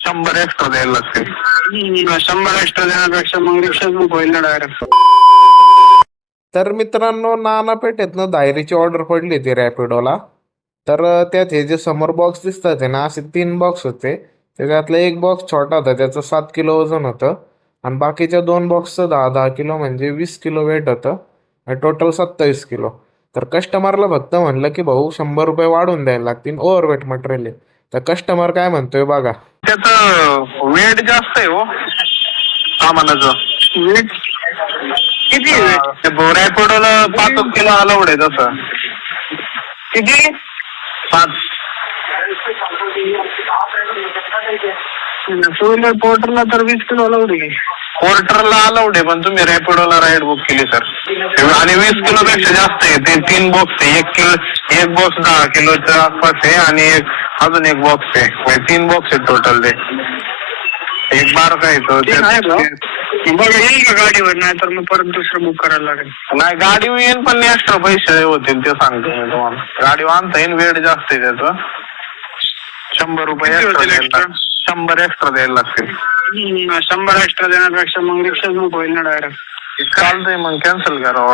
100 extra द्यायला लागतील. 100 extra देण्यापेक्षा मग रिक्षाच बुक होईल ना डायरेक्ट. तर मित्रांनो, नाना पेठेतनं दायरीची ऑर्डर पडली होती रॅपिडोला. तर त्यात हे जे समोर बॉक्स दिसतात आहे ना, असे 3 बॉक्स होते. त्याच्यातला एक बॉक्स छोटा होता, त्याचं 7 किलो वजन होतं. आणि बाकीच्या 2 बॉक्सचं 10-10 किलो म्हणजे 20 किलो वेट होतं. Total 27 kilo. तर कस्टमरला फक्त म्हणलं की भाऊ 100 रुपये वाढून द्यायला लागतील, ओव्हरवेट मटेरियल आहे. तर कस्टमर काय म्हणतोय बघा. त्याचं वेट जास्त आहे हो सामानाचं. वेट किती आहे वेट? रॅपिडोला 5 किलो अलाउड आहे तसं. किती? 5. टू व्हीलर पोर्टरला तर 20 किलो अलाउड आहे. पोर्टरला अलाउड आहे, पण तुम्ही रॅपिडोला राईड बुक केली सर. आणि 20 किलो पेक्षा जास्त आहे. ते 3 बॉक्स आहे. एक बॉक्स 10 किलोच्या आसपास आहे आणि अजून एक बॉक्स आहे. म्हणजे 3 बॉक्स आहे टोटल. ते एक बारका आहे तो. बघा येईल का गाडीवर? नाही तर मग परत दुसरं बुक करायला लागेल. नाही, गाडी येईल पण एक्स्ट्रा पैसे होतील ते सांगतो मी तुम्हाला. गाडी आणता येईल, वेट जास्त आहे त्याचं. 100 रुपये एक्स्ट्रा 100 एक्स्ट्रा द्यायला लागतील. 100 एक्स्ट्रा देण्यापेक्षा मग रिक्षाच बुक होईल ना डायरेक्ट. चालतंय, मग कॅन्सल करा.